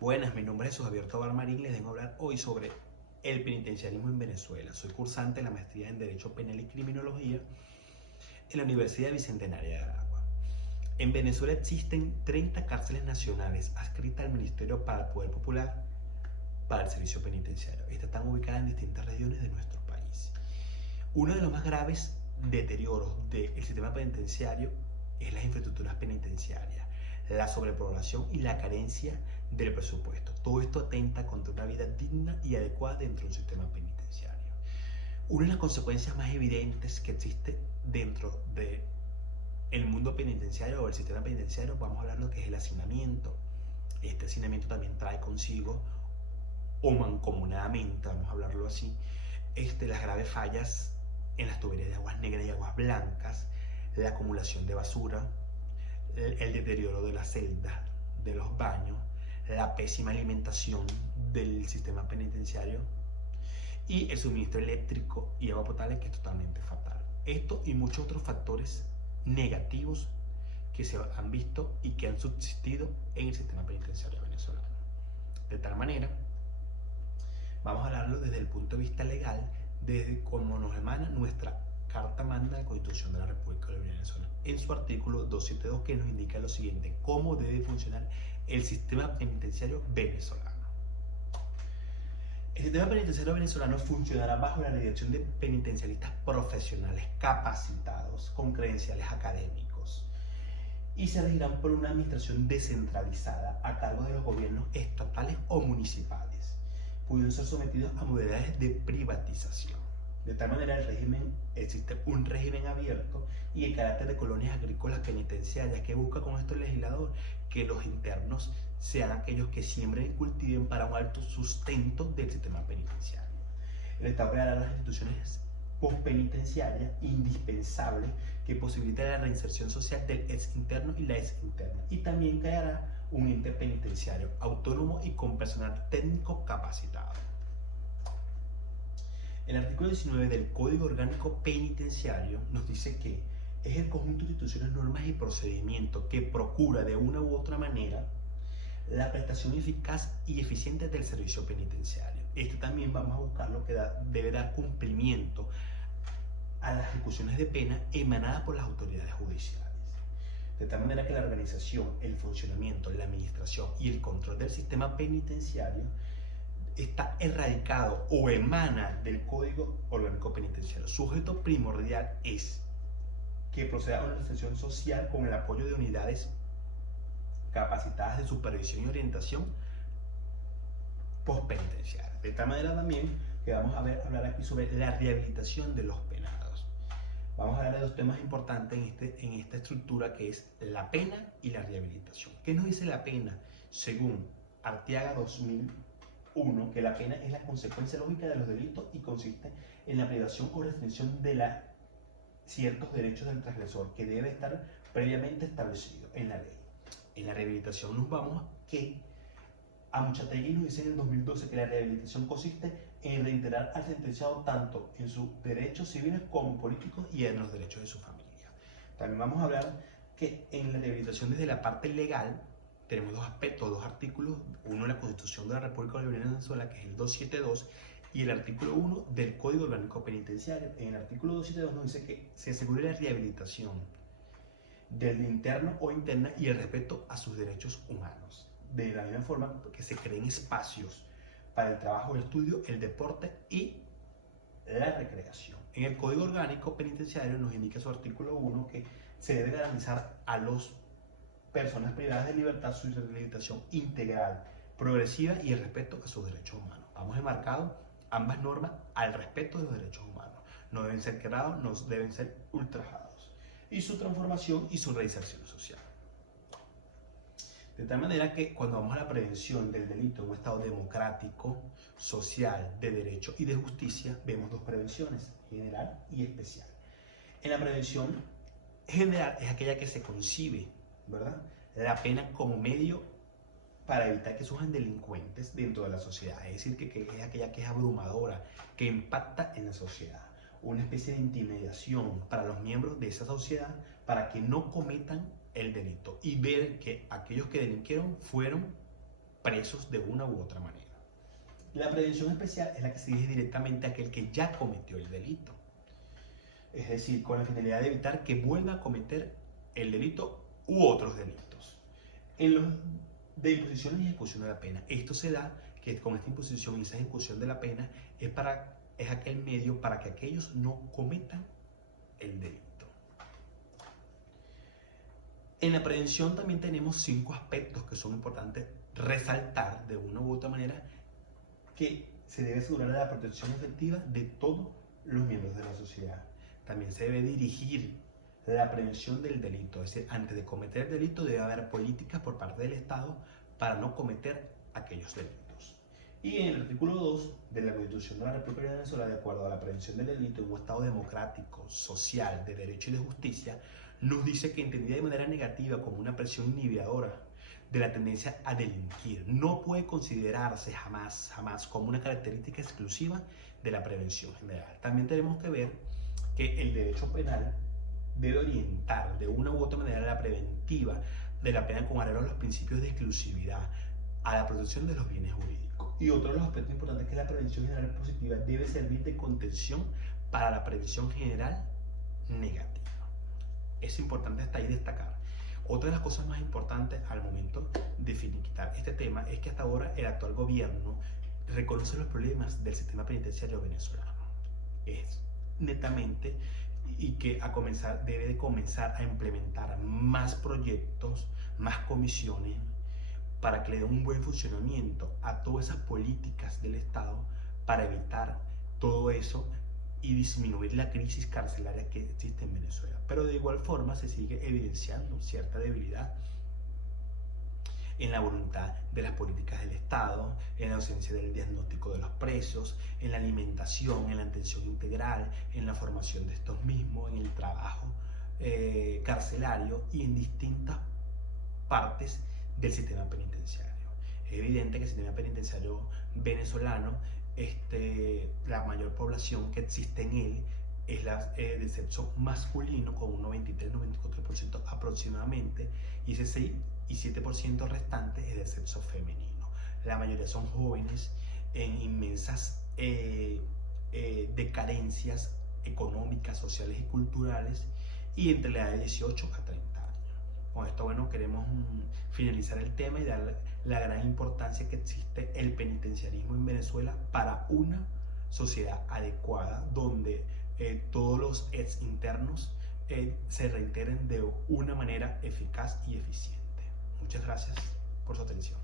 Buenas, mi nombre es Jesús Javier Tobar Marín. Les vengo a hablar hoy sobre el penitenciarismo en Venezuela. Soy cursante de la maestría en Derecho Penal y Criminología en la Universidad Bicentenaria de Aragua. En Venezuela existen 30 cárceles nacionales adscritas al Ministerio para el Poder Popular para el Servicio Penitenciario. Estas están ubicadas en distintas regiones de nuestro país. Uno de los más graves deterioros del sistema penitenciario es las infraestructuras penitenciarias, la sobrepoblación y la carencia del presupuesto. Todo esto atenta contra una vida digna y adecuada dentro de un sistema penitenciario. Una de las consecuencias más evidentes que existe dentro del mundo penitenciario o el sistema penitenciario, vamos a hablar de lo que es el hacinamiento. Este hacinamiento también trae consigo, o mancomunadamente, vamos a hablarlo así, las graves fallas en las tuberías de aguas negras y aguas blancas, la acumulación de basura, el deterioro de las celdas, de los baños, la pésima alimentación del sistema penitenciario y el suministro eléctrico y agua potable, que es totalmente fatal. Esto y muchos otros factores negativos que se han visto y que han subsistido en el sistema penitenciario venezolano. De tal manera, vamos a hablarlo desde el punto de vista legal, desde cómo nos emana nuestra Carta Magna de la Constitución de la República de Venezuela, en su artículo 272, que nos indica lo siguiente: cómo debe funcionar el sistema penitenciario venezolano. El sistema penitenciario venezolano funcionará bajo la dirección de penitenciaristas profesionales capacitados con credenciales académicos y se regirán por una administración descentralizada a cargo de los gobiernos estatales o municipales, pudiendo ser sometidos a modalidades de privatización. De tal manera, existe un régimen abierto y el carácter de colonias agrícolas penitenciarias que busca con esto el legislador que los internos sean aquellos que siembren y cultiven para un alto sustento del sistema penitenciario. El Estado creará las instituciones postpenitenciarias indispensables que posibilitan la reinserción social del ex interno y la ex interna, y también creará un ente penitenciario autónomo y con personal técnico capacitado. El artículo 19 del Código Orgánico Penitenciario nos dice que es el conjunto de instituciones, normas y procedimientos que procura de una u otra manera la prestación eficaz y eficiente del servicio penitenciario. También vamos a buscar lo que debe dar cumplimiento a las ejecuciones de pena emanadas por las autoridades judiciales. De tal manera que la organización, el funcionamiento, la administración y el control del sistema penitenciario está erradicado o emana del Código Orgánico Penitenciario. Su objeto primordial es que proceda a una reinserción social con el apoyo de unidades capacitadas de supervisión y orientación postpenitenciaria. De tal manera también que vamos a hablar aquí sobre la rehabilitación de los penados. Vamos a hablar de dos temas importantes en esta estructura, que es la pena y la rehabilitación. ¿Qué nos dice la pena? Según Arteaga 2001, que la pena es la consecuencia lógica de los delitos y consiste en la privación o restricción de ciertos derechos del transgresor, que debe estar previamente establecido en la ley. En la rehabilitación nos vamos que Amuchategui nos dice en el 2012 que la rehabilitación consiste en reintegrar al sentenciado tanto en sus derechos civiles como políticos y en los derechos de su familia. También vamos a hablar que en la rehabilitación, desde la parte legal, tenemos dos aspectos, dos artículos: uno de la Constitución de la República de Venezuela, que es el 272, y el artículo 1 del Código Orgánico Penitenciario. En el artículo 272 nos dice que se asegure la rehabilitación del interno o interna y el respeto a sus derechos humanos. De la misma forma que se creen espacios para el trabajo, el estudio, el deporte y la recreación. En el Código Orgánico Penitenciario nos indica su artículo 1 que se debe garantizar a las personas privadas de libertad su rehabilitación integral, progresiva y el respeto a sus derechos humanos. Vamos enmarcados ambas normas al respeto de los derechos humanos. No deben ser quebrados, no deben ser ultrajados. Y su transformación y su reinserción social. De tal manera que cuando vamos a la prevención del delito en un estado democrático, social, de derecho y de justicia, vemos dos prevenciones: general y especial. En la prevención general es aquella que se concibe, ¿verdad?, la pena como medio para evitar que surjan delincuentes dentro de la sociedad. Es decir, que es aquella que es abrumadora, que impacta en la sociedad. Una especie de intimidación para los miembros de esa sociedad para que no cometan el delito y ver que aquellos que delinquieron fueron presos de una u otra manera. La prevención especial es la que se dirige directamente a aquel que ya cometió el delito, es decir, con la finalidad de evitar que vuelva a cometer el delito u otros delitos. En los de imposición y ejecución de la pena, esto se da que con esta imposición y esa ejecución de la pena es aquel medio para que aquellos no cometan el delito. En la prevención también tenemos 5 aspectos que son importantes resaltar de una u otra manera, que se debe asegurar la protección efectiva de todos los miembros de la sociedad. También se debe dirigir la prevención del delito, es decir, antes de cometer el delito debe haber políticas por parte del Estado para no cometer aquellos delitos. Y en el artículo 2 de la Constitución de la República de Venezuela, de acuerdo a la prevención del delito en un Estado democrático, social, de derecho y de justicia, nos dice que entendida de manera negativa como una presión inhibidora de la tendencia a delinquir, no puede considerarse jamás como una característica exclusiva de la prevención general. También tenemos que ver que el derecho penal debe orientar de una u otra manera la preventiva de la pena con arreglo a los principios de exclusividad, a la protección de los bienes jurídicos. Y otro de los aspectos importantes es que la prevención general positiva debe servir de contención para la prevención general negativa. Es importante hasta ahí destacar. Otra de las cosas más importantes al momento de finiquitar este tema es que hasta ahora el actual gobierno reconoce los problemas del sistema penitenciario venezolano. Es netamente y que debe de comenzar a implementar más proyectos, más comisiones para que le den un buen funcionamiento a todas esas políticas del Estado para evitar todo eso y disminuir la crisis carcelaria que existe en Venezuela. Pero de igual forma se sigue evidenciando cierta debilidad en la voluntad de las políticas del Estado, en la ausencia del diagnóstico de los presos, en la alimentación, en la atención integral, en la formación de estos mismos, en el trabajo carcelario y en distintas partes del sistema penitenciario. Es evidente que el sistema penitenciario venezolano, la mayor población que existe en él es del sexo masculino, con un 93-94% aproximadamente, y ese 6 y 7% restante es del sexo femenino. La mayoría son jóvenes en inmensas decadencias económicas, sociales y culturales, y entre la edad de 18 a 30 años. Con esto, bueno, queremos finalizar el tema y dar la gran importancia que existe el penitenciarismo en Venezuela para una sociedad adecuada, donde todos los ex internos se reintegren de una manera eficaz y eficiente. Muchas gracias por su atención.